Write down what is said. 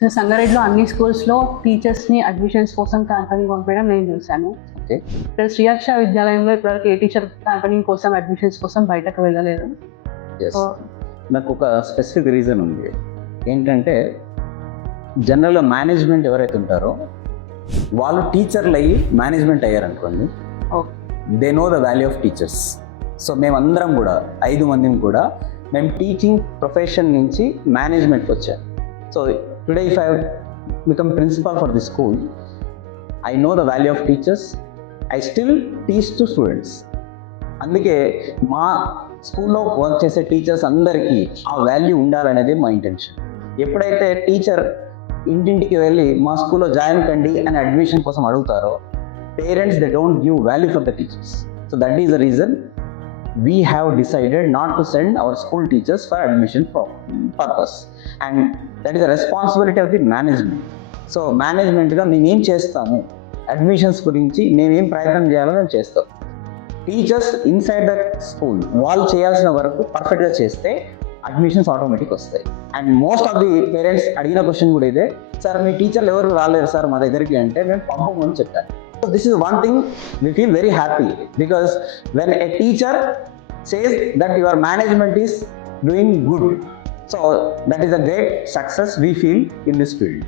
So సంగారెడ్డిలో అన్ని స్కూల్స్లో టీచర్స్ని అడ్మిషన్స్ కోసం క్యాంపెయినింగ్ పంపించడం నేను చూశాను. ఓకే. ఇక్కడ శ్రీహర్ష విద్యాలయంలో ఇప్పటివరకు ఏ టీచర్ క్యాంపెయినింగ్ కోసం అడ్మిషన్స్ కోసం బయటకు వెళ్ళలేదు. ఎస్, నాకు ఒక స్పెసిఫిక్ రీజన్ ఉంది. ఏంటంటే జనరల్గా మేనేజ్మెంట్ ఎవరైతే ఉంటారో వాళ్ళు టీచర్లు అయ్యి మేనేజ్మెంట్ అయ్యారనుకోండి, they know the value of teachers. So మేమందరం కూడా 5 మందిని కూడా మేము టీచింగ్ ప్రొఫెషన్ నుంచి మేనేజ్మెంట్కి వచ్చాం. So today if I become principal for the school, I know the value of teachers, I still teach to students. అందుకే మా స్కూల్లో వర్క్ చేసే టీచర్స్ అందరికీ ఆ వాల్యూ ఉండాలనేది మా ఇంటెన్షన్. ఎప్పుడైతే టీచర్ ఇంటింటికి వెళ్ళి మా స్కూల్లో జాయిన్ కండి అని అడ్మిషన్ కోసం అడుగుతారో, parents they don't give value for the teachers. So that is the reason we have decided not to send our school teachers for admission purpose, and that is the responsibility of the management. So మేనేజ్మెంట్గా మేమేం చేస్తాము, admissions గురించి మేమేం ప్రయత్నం చేయాలో మేము చేస్తాం. Teachers inside the school వాళ్ళు చేయాల్సిన వరకు పర్ఫెక్ట్గా చేస్తే అడ్మిషన్స్ ఆటోమేటిక్ వస్తాయి. And most of the parents అడిగిన క్వశ్చన్ కూడా ఇదే, సార్ మీ టీచర్లు ఎవరు రాలేరు సార్ మా దగ్గరికి అంటే మేము పంపమని చెప్పాను. So this is one thing we feel very happy, because when a teacher says that your management is doing good, so that is a great success we feel in this field.